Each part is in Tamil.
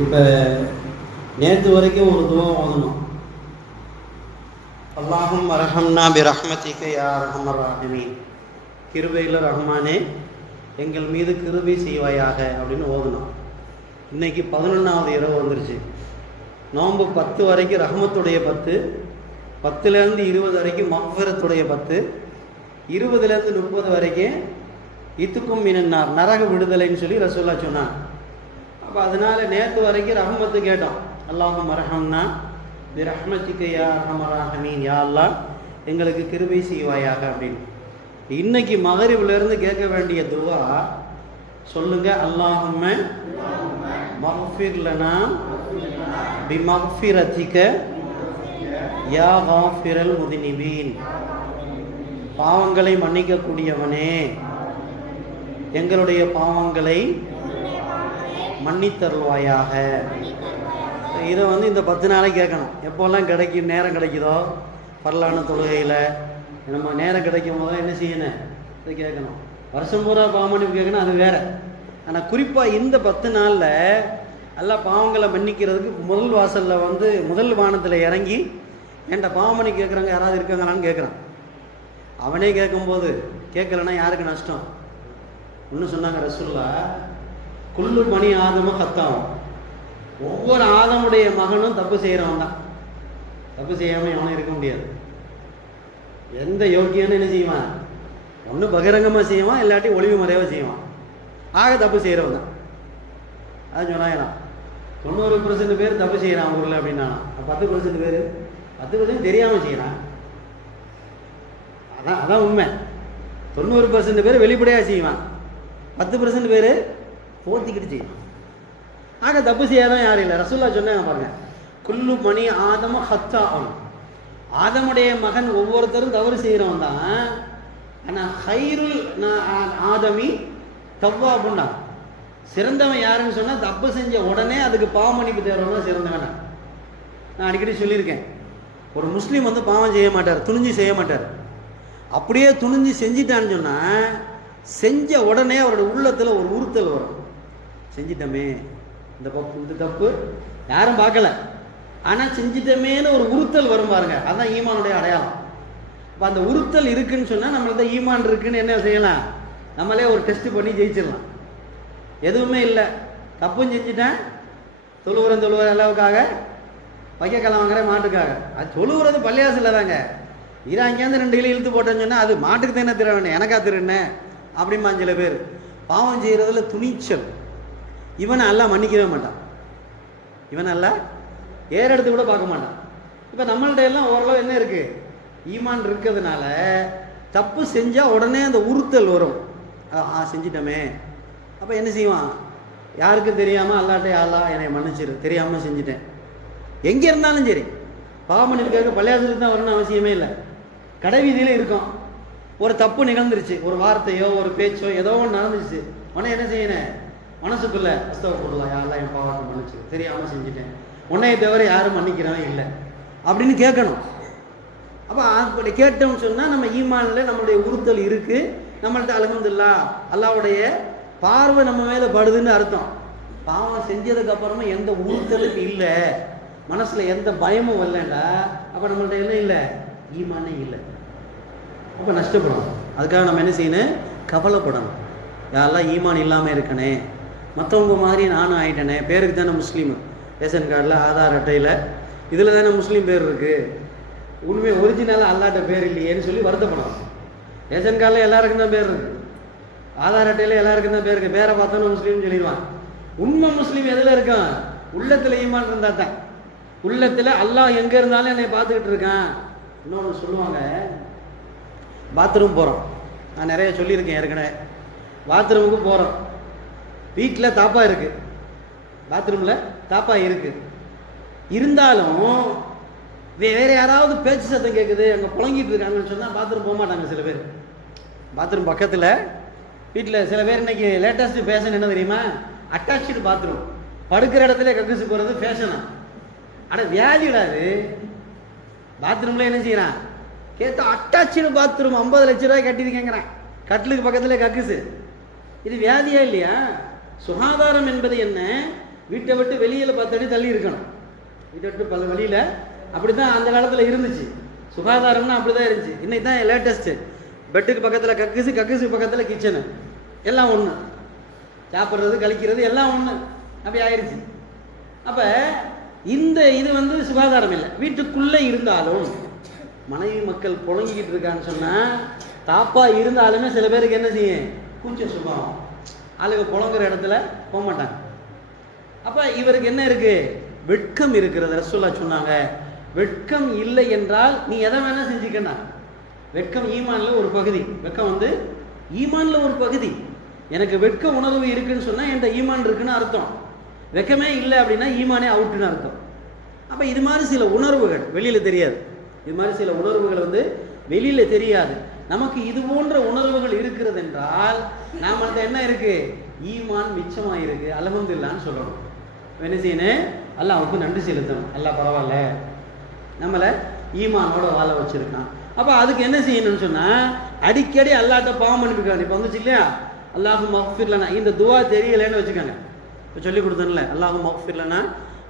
இப்போ நேற்று வரைக்கும் ஒரு துவா ஓதணும். அல்லாஹும் அரஹம்னா பி ரஹ்மதிக யா அர்ஹமர் ராஹிமீன். கிருபையில் ரஹ்மானே எங்கள் மீது கிருபை செய்வாயாக அப்படின்னு ஓதணும். இன்றைக்கி 11வது இரவு வந்துருச்சு. நோன்பு 10 வரைக்கும் ரஹ்மத்துடைய 10, 10லேருந்து 20 வரைக்கும் மஃபிரத்துடைய 10, 20லேருந்து 30 வரைக்கும் இத்துக்கும் மினன்னார் நரக விடுதலைன்னு சொல்லி ரசூலுல்லாஹ் சொன்னாங்க. அப்போ அதனால் நேற்று வரைக்கும் ரஹ்மத்து கேட்டோம். அல்லாஹும் அரஹம்னா பி ரஹ்மதிக யா அர்ஹமர் ராஹிமீன், யா அல்லாஹ் எங்களுக்கு கிருபை செய்வாயாக அப்படின்னு. இன்னைக்கு மகரிபிலிருந்து கேட்க வேண்டிய துவா சொல்லுங்க. அல்லாஹும்ம மஃபிர் லனா பி மஃபிரதிக யா காஃபிரல் முதினிபீன். பாவங்களை மன்னிக்கக்கூடியவனே, எங்களுடைய பாவங்களை மன்னித்தருள்வாயாக. இதை இந்த 10 நாளைக்கு கேட்கணும். எப்போல்லாம் நேரம் கிடைக்குதோ, பரலான தொழுகையில் நம்ம நேரம் கிடைக்கும் போதெல்லாம் என்ன செய்யணும், இதை கேட்கணும். வருஷம் பூரா பாவமன்னிப்பு கேட்கணும், அது வேற. ஆனால் குறிப்பாக இந்த 10 நாளில் எல்லாம் பாவங்களை மன்னிக்கிறதுக்கு முதல் வாசலில் முதல் வானத்தில் இறங்கி என்கிட்ட பாவமணி கேட்குறாங்க யாராவது இருக்காங்களான்னு கேட்குறான். அவனே கேட்கும்போது கேட்கலன்னா யாருக்கு நஷ்டம்? இன்னும் சொன்னாங்க ரசூலுல்லாஹ், குல்லு மணி ஆதம கத்தாவும், ஒவ்வொரு ஆதமுடைய மகனும் தப்பு செய்கிறவன் தான். தப்பு செய்யாமல் எவனும் இருக்க முடியாது. எந்த யோக்கியன்னு என்ன செய்வான்? ஒன்று பகிரங்கமாக செய்வான், இல்லாட்டி ஒளிவு மறைவாக செய்வான். ஆக தப்பு செய்கிறவன் தான். அது சொன்னாங்க 90% பேர் தப்பு செய்கிறான் ஊரில் அப்படின்னா, 10% பேர் 10% தெரியாமல் செய்கிறான். அதான் உண்மை. 90% பேர் வெளிப்படையாக செய்வான், 10% பேர் போத்திக்கிட்டு செய்வான். ஆக தப்பு செய்யாதான் யாரும் இல்லை. ரசூலுல்லாஹ் சொன்னாங்க பாருங்க, குல்லு மணி ஆதம ஹத்தாவும், ஆதமுடைய மகன் ஒவ்வொருத்தரும் தவறு செய்கிறவன் தான். ஆனால் ஹைருல் ஆதமி தவ்வாபுண்டா, சிறந்தவன் யாருன்னு சொன்னால் தப்பு செஞ்ச உடனே அதுக்கு பாவ மன்னிப்பு தேடுறவன் சிறந்தவன். நான் அடிக்கடி சொல்லியிருக்கேன், ஒரு முஸ்லீம் பாவம் செய்ய மாட்டார், துணிஞ்சு செய்ய மாட்டார். அப்படியே துணிஞ்சு செஞ்சிட்டான்னு சொன்னால் செஞ்ச உடனே அவரோட உள்ளத்தில் ஒரு உறுத்தல் வரும். செஞ்சிட்டமே, இந்த தப்பு யாரும் பார்க்கல, ஆனால் செஞ்சிட்டமேன்னு ஒரு உறுத்தல் வரும் பாருங்க. அதுதான் ஈமானுடைய அடையாளம். இப்போ அந்த உறுத்தல் இருக்குன்னு சொன்னால் நம்மள்ட்ட ஈமான் இருக்குன்னு என்ன செய்யலாம்? நம்மளே ஒரு டெஸ்ட் பண்ணி ஜெயிச்சிடலாம். எதுவுமே இல்லை, தப்பும் செஞ்சுட்டேன், தொழுவுற அளவுக்காக வைக்கக்கலாம் வாங்குற மாட்டுக்காக. அது தொழுவுறது பள்ளியாசில் தாங்க. இதை அங்கேருந்து 2 கிலோ இழுத்து போட்டேன்னு சொன்னால் அது மாட்டுக்கு தானே திர வேணும், எனக்கா திருண்ணேன் அப்படிமா சில பேர். பாவம் செய்கிறதுல துணிச்சல். இவனை எல்லாம் மன்னிக்கவே மாட்டான், இவன் எல்லாம் ஏறெடுத்து கூட பார்க்க மாட்டான். இப்போ நம்மள்ட்ட எல்லாம் ஓரளவு என்ன இருக்குது, ஈமான் இருக்கிறதுனால தப்பு செஞ்சால் உடனே அந்த உறுத்தல் வரும். செஞ்சிட்டோமே. அப்போ என்ன செய்வான்? யாருக்கும் தெரியாமல் அல்லாட்டே அல்லா என்னை மன்னிச்சிரு, தெரியாமல் செஞ்சுட்டேன். எங்கே இருந்தாலும் சரி, பாவமன்னிப்புக்காக பள்ளியாசலுக்கு தான் வரணும்னு அவசியமே இல்லை. கடை வீதியிலே இருக்கும், ஒரு தப்பு நிகழ்ந்துருச்சு, ஒரு வார்த்தையோ ஒரு பேச்சோ ஏதோ ஒன்று நடந்துச்சு. உடனே என்ன செய்யணும்? மனசுக்குள்ள அஸ்தக்ஃபிருல்லாஹ், யா அல்லாஹ் என் பாவத்தை மன்னிச்சிரு, தெரியாமல் செஞ்சுட்டேன், உன்னையை தவிர யாரும் மன்னிக்கிறவன் இல்லை அப்படின்னு கேட்கணும். அப்போ அப்படி கேட்டோம்னு சொன்னால் நம்ம ஈமானில் நம்மளுடைய உறுத்தல் இருக்குது. நம்மள்ட்ட அல்ஹம்துலில்லாஹ் அல்லாஹ்வுடைய பார்வை நம்ம மேலே படுதுன்னு அர்த்தம். பாவம் செஞ்சதுக்கு அப்புறமா எந்த உறுத்தலுக்கு இல்லை, மனசில் எந்த பயமும் வரலண்டா, அப்போ நம்மள்ட்ட என்ன இல்லை? ஈமானே இல்லை. அப்போ நஷ்டப்படணும். அதுக்காக நம்ம என்ன செய்யணும்? கவலைப்படணும். யாரெல்லாம் ஈமான் இல்லாமல் இருக்கனே, மற்றவங்க மாதிரி நானும் ஆகிட்டேனே. பேருக்கு தானே முஸ்லீமு, ரேஷன் கார்டில் ஆதார் அட்டையில் இதில் தானே முஸ்லீம் பேர் இருக்குது, உண்மை ஒரிஜினலாக அல்லாட்ட பேர் இல்லையேன்னு சொல்லி வருத்தப்படணும். ரேஷன் கார்டில் எல்லாருக்கும் தான் பேர் இருக்குது, ஆதார் அட்டையில் எல்லாருக்கும் தான் பேர் இருக்குது. பேரை பார்த்தோன்னு முஸ்லீம்னு சொல்லிடுவான். உண்மை முஸ்லீம் எதில் இருக்கான்? உள்ளத்தில் ஈமான் இருந்தால் தான். உள்ளத்தில் அல்லாஹ் எங்கே இருந்தாலும் என்னை பார்த்துக்கிட்டு இருக்கான். இன்னொன்று சொல்லுவாங்க, பாத்ரூம் போகிறோம். நான் நிறைய சொல்லியிருக்கேன் ஏற்கனவே. பாத்ரூமுக்கு போகிறோம், வீட்டில் தாப்பா இருக்குது, பாத்ரூமில் தாப்பா இருக்குது. இருந்தாலும் வேறு யாராவது பேச்சு சத்தம் கேட்குது, அங்கே புழங்கிட்டு இருக்காங்கன்னு சொன்னால் பாத்ரூம் போக மாட்டாங்க சில பேர். பாத்ரூம் பக்கத்தில் வீட்டில் சில பேர் இன்றைக்கி லேட்டஸ்ட்டு ஃபேஷன் என்ன தெரியுமா? Attach bathroom. படுக்கிற இடத்துல கக்கூசு போகிறது ஃபேஷனா? அட வியாதி விடாது. பாத்ரூமில் என்ன செய்கிறான்? கேட்டா அட்டாச்சு பாத்ரூம் 50 லட்ச ரூபாய் கட்டியிருக்கேங்கிறான், கட்டிலுக்கு பக்கத்தில் கக்கூசு. இது வியாதியா இல்லையா? சுகாதாரம் என்பது என்ன? வீட்டை விட்டு வெளியில் 10 அடி தள்ளி இருக்கணும். வீட்டை விட்டு பல வெளியில் அப்படி தான் அந்த காலத்தில் இருந்துச்சு. சுகாதாரம்னா அப்படி தான் இருந்துச்சு. இன்னைக்கு தான் லேட்டஸ்ட்டு, பெட்டுக்கு பக்கத்தில் கக்குசு, கக்குசு பக்கத்தில் கிச்சனு, எல்லாம் ஒன்று, சாப்பிட்றது கழிக்கிறது எல்லாம் ஒன்று, அப்படி ஆயிடுச்சு. அப்போ இந்த இது சுகாதாரம் இல்லை. வீட்டுக்குள்ளே இருந்தாலும் மனைவி மக்கள் புழங்கிக்கிட்டு இருக்கான்னு சொன்னால், தாப்பா இருந்தாலுமே சில பேருக்கு என்ன செய்யும், கொஞ்சம் சுபாவம், ஆளுங்க புழங்குற இடத்துல போக மாட்டாங்க. அப்போ இவருக்கு என்ன இருக்கு, வெட்கம் இருக்கிறது. ரசூலுல்லாஹ் சொன்னாங்க, வெட்கம் இல்லை என்றால் நீ எதை வேணா செஞ்சுக்கண்ணா. வெட்கம் ஈமான்ல ஒரு பகுதி. வெட்கம் ஈமான்ல ஒரு பகுதி. எனக்கு வெட்க உணர்வு இருக்குன்னு சொன்னா என்கிட்ட ஈமான் இருக்குன்னு அர்த்தம். வெட்கமே இல்லை அப்படின்னா ஈமானே அவுட்டுன்னு அர்த்தம். அப்ப இது மாதிரி சில உணர்வுகள் வெளியில தெரியாது. இது மாதிரி சில உணர்வுகள் வெளியில தெரியாது. நமக்கு இது போன்ற உணர்வுகள் இருக்கிறது என்றால் நாம என்ன இருக்கு, ஈமான் மிச்சமா இருக்கு, அல்ஹம்துலில்லாஹ்னு சொல்லணும். என்ன செய்யணும், அல்லாஹ்வுக்கு நன்றி செலுத்தணும். அல்லாஹ் பரவாயில்ல நம்மளை ஈமானோட வாழ வச்சிருக்கான். அப்போ அதுக்கு என்ன செய்யணும்னு சொன்னால், அடிக்கடி அல்லாஹ்ட்ட பாவம் மன்னிப்புக்காங்க. இப்போ வந்துச்சு இல்லையா, அல்லாஹு மக்ஃபிர் லனா, இந்த துவா தெரியலைன்னு வச்சுக்கோங்க. இப்போ சொல்லி கொடுத்தேன்ல, அல்லாஹு மக்ஃபிர் லனா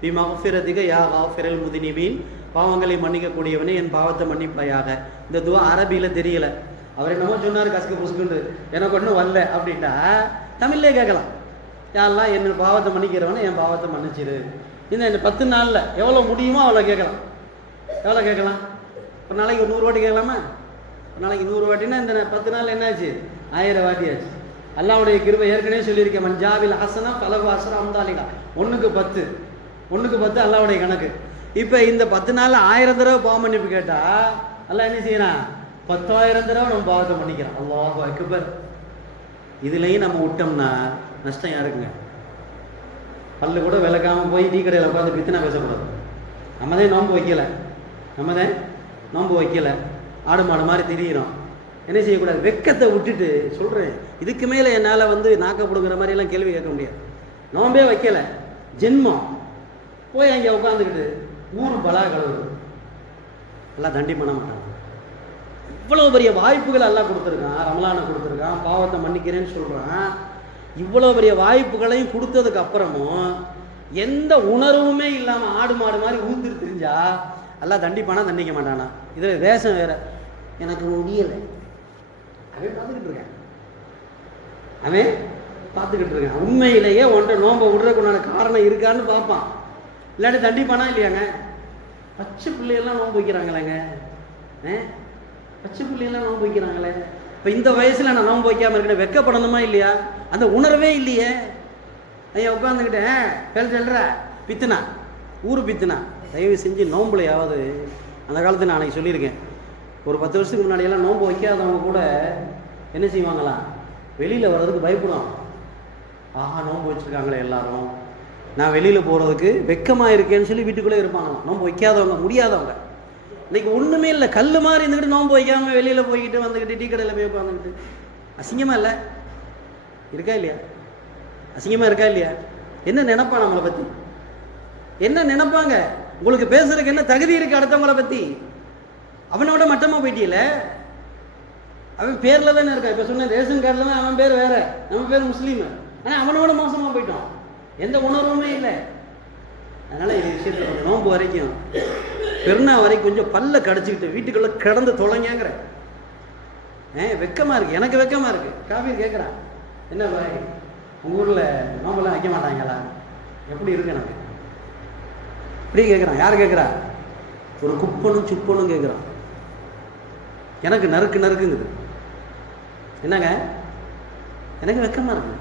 பி மக்ஃபிரதிக யா காஃபிரல் முதினிபீன், பாவங்களை மன்னிக்கக்கூடியவனே என் பாவத்தை மன்னிப்பாயாக. இந்த துவா அரபியில் தெரியல. அவர் என்னமோ சொன்னார் கசக்கு புசுக்குண்டு, எனக்கு ஒன்றும் வரல அப்படின்ட்டா தமிழ்லே கேட்கலாம். யாரெல்லாம் என் பாவத்தை மன்னிக்கிறவனே என் பாவத்தை மன்னிச்சிரு. இந்த 10 நாளில் எவ்வளோ முடியுமோ அவ்வளோ கேட்கலாம். எவ்வளோ கேட்கலாம்? ஒரு நாளைக்கு ஒரு 100 வாட்டி கேட்கலாமா? ஒரு நாளைக்கு 100 வாட்டினா இந்த 10 நாள் என்னாச்சு, 1000 வாட்டி ஆச்சு. அல்லாஹ்வுடைய கிருபை ஏற்கனவே சொல்லியிருக்கேன், மஞ்சாவில் ஹசனா பலவு அசரா அம்தாலிகா, 1க்கு 10, 1க்கு 10 அல்லாஹ்வுடைய கணக்கு. இப்போ இந்த 10 நாளில் 1000 தடவை பாவம் மன்னிப்பு கேட்டால் அல்லாஹ் என்ன செய்யறான், 10,000 தடவை நம்ம பாவத்தை மன்னிக்கிறான். அல்லாஹு அக்பர். இதுலேயும் நம்ம விட்டோம்னா நஷ்டம் யாருக்குங்க? பல்லு கூட விளக்காமல் போய் டீ கடையில் உட்காந்து பித்தினா பேசக்கூடாது. நம்மதே நோன்பு வைக்கலை, ஆடு மாடு மாதிரி திரியிறோம். என்ன செய்யக்கூடாது, வெக்கத்தை விட்டுட்டு சொல்கிறேன், இதுக்கு மேலே என்னால் நாக்க பிடுங்குற மாதிரிலாம் கேள்வி கேட்க முடியாது. நோன்பே வைக்கலை, ஜென்மம் போய் அங்கே உட்காந்துக்கிட்டு ஊர் பலா கலவுது, எல்லாம் தண்டி பண்ண மாட்டாங்க. இவ்வளோ பெரிய வாய்ப்புகள் எல்லாம் கொடுத்துருக்கான், ரமலானை கொடுத்துருக்கான், பாவத்தை மன்னிக்கிறேன்னு சொல்கிறான். இவ்வளோ பெரிய வாய்ப்புகளையும் கொடுத்ததுக்கு அப்புறமும் எந்த உணர்வுமே இல்லாமல் ஆடு மாடு மாதிரி ஊத்துட்டு தெரிஞ்சா எல்லாம் தண்டிப்பானா தண்டிக்க மாட்டானா? இதில் வேஷம் வேற, எனக்கு முடியலை, அவன் பார்த்துக்கிட்டு இருக்கேன். உண்மையிலேயே ஒன்றை நோன்பை விடுறதுக்கு உண்டான காரணம் இருக்கான்னு பார்ப்பான். இல்லாட்டி தண்டிப்பானா இல்லையாங்க? பச்சை பிள்ளையெல்லாம் நோன்பு வைக்கிறாங்களேங்க, பச்சை பிள்ளையெல்லாம் நோன்பு வைக்கிறாங்களே. இப்போ இந்த வயசில் நான் நோன்பு வைக்காமல் இருக்கேன், வெக்கப்படணுமா இல்லையா? அந்த உணர்வே இல்லையே. ஐயா உட்காந்துக்கிட்டேன் பேர் சொல்கிற பித்துனா, ஊர் பித்துனா. தயவு செஞ்சு நோம்புலையாவது, அந்த காலத்தில் நான் அன்றைக்கி சொல்லியிருக்கேன், ஒரு 10 வருஷத்துக்கு முன்னாடியெல்லாம் நோன்பு வைக்காதவங்க கூட என்ன செய்வாங்களாம், வெளியில் வர்றதுக்கு பயப்படுவாங்க. ஆஹா நோன்பு வச்சுருக்காங்களே எல்லாரும், நான் வெளியில் போகிறதுக்கு வெக்கமாக இருக்கேன்னு சொல்லி வீட்டுக்குள்ளே இருப்பாங்களாம். நோன்பு வைக்காதவங்க, முடியாதவங்க. இன்றைக்கி ஒன்றுமே இல்லை, கல் மாதிரி இருந்துக்கிட்டு நோன்பு வைக்காமல் வெளியில் போய்கிட்டு வந்துக்கிட்டு டீ கடையில் போய் உட்காந்துக்கிட்டு அசிங்கமாக இல்லை இருக்கா இல்லையா? அசிங்கமாக இருக்கா இல்லையா? என்ன நினைப்பான் நம்மளை பற்றி? என்ன நினைப்பாங்க? உங்களுக்கு பேசுறதுக்கு என்ன தகுதி இருக்கு அடுத்தவங்களை பற்றி? அவனோட மட்டமாக போயிட்டீல, அவன் பேரில் தானே இருக்கான். இப்போ சொன்ன ரேஷன் கார்டில் தான் அவன் பேர் வேற, நம்ம பேர் முஸ்லீம். ஆனால் அவனோட மோசமாக போயிட்டோம், எந்த உணர்வுமே இல்லை. அதனால் இது விஷயத்தில் கொஞ்சம் நோன்பு வரைக்கும் பெருநா வரைக்கும் கொஞ்சம் பல்ல கடிச்சிக்கிட்டு வீட்டுக்குள்ளே கிடந்து தொலைங்கிற வெக்கமாக இருக்குது. எனக்கு வெக்கமாக இருக்குது. காஃபி கேட்குறான், என்ன பாய் உங்கள் ஊரில் நோம்பெல்லாம் வைக்க மாட்டாங்களா, எப்படி இருக்கு எனக்கு இப்படி கேட்குறான். யார் கேட்குறா? ஒரு குப்பனும் சுப்பனும் கேட்குறான். எனக்கு நறுக்கு நறுக்குங்குது. என்னங்க, எனக்கு வெக்கமாக இருக்கு.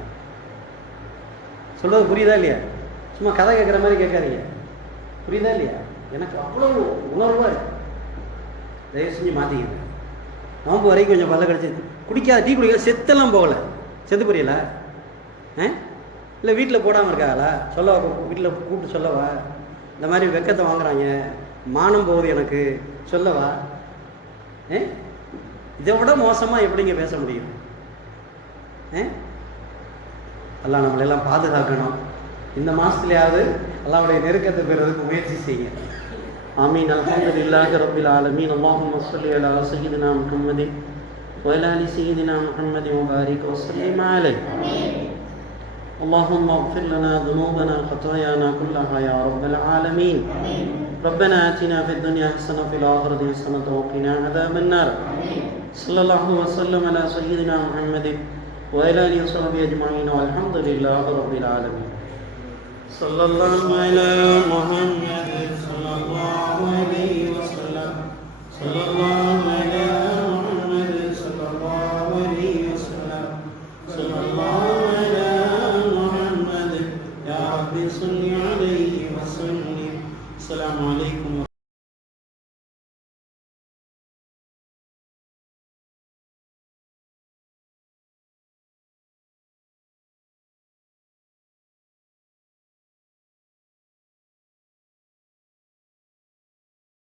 சொல்கிறது புரியுதா இல்லையா? சும்மா கதை கேட்குற மாதிரி கேட்காதீங்க, புரியுதா இல்லையா? எனக்கு அவ்வளோ உணர்வாக இருக்கு. தயவு செஞ்சு மாற்றிக்கிங்க. நோம்பு வரைக்கும் கொஞ்சம் பல்ல கிடச்சி குடிக்காத, டீ குடிக்காத, செத்தெல்லாம் போகலை. செத்து புரியல? இல்லை வீட்டில் போடாமல் இருக்காங்களா? சொல்லவா, வீட்டில் கூப்பிட்டு சொல்லவா? இந்த மாதிரி வெக்கத்தை வாங்குறாங்க, மானம் போகுது எனக்கு, சொல்லவா? இதை விட மோசமாக எப்படிங்க பேச முடியும்? அல்லாஹ் நம்மளெல்லாம் பாதுகாக்கணும். இந்த மாதத்துலையாவது அல்லாஹ்வுடைய நெருக்கத்தை பெறுவதற்கு முயற்சி செய்யுங்க. ஆமீன். அல்ஹம்துலில்லாஹி ரப்பில் ஆலமீன். அல்லாஹும்ம ஸல்லி அலா சய்யிதினா முஹம்மதின் வ அலா ஆலி சய்யிதினா முஹம்மதின் வ பாரிக் வ ஸல்லிம் அலைஹி. اللهم اغفر لنا ذنوبنا خطايانا كلها يا رب العالمين. ربنا آتنا في الدنيا حسنة وفي الآخرة حسنة وقنا عذاب النار. صلى الله وسلم على سيدنا محمد وعلى آله وصحبه أجمعين والحمد لله رب العالمين. صلى الله على محمد صلى الله عليه وسلم. صلى الله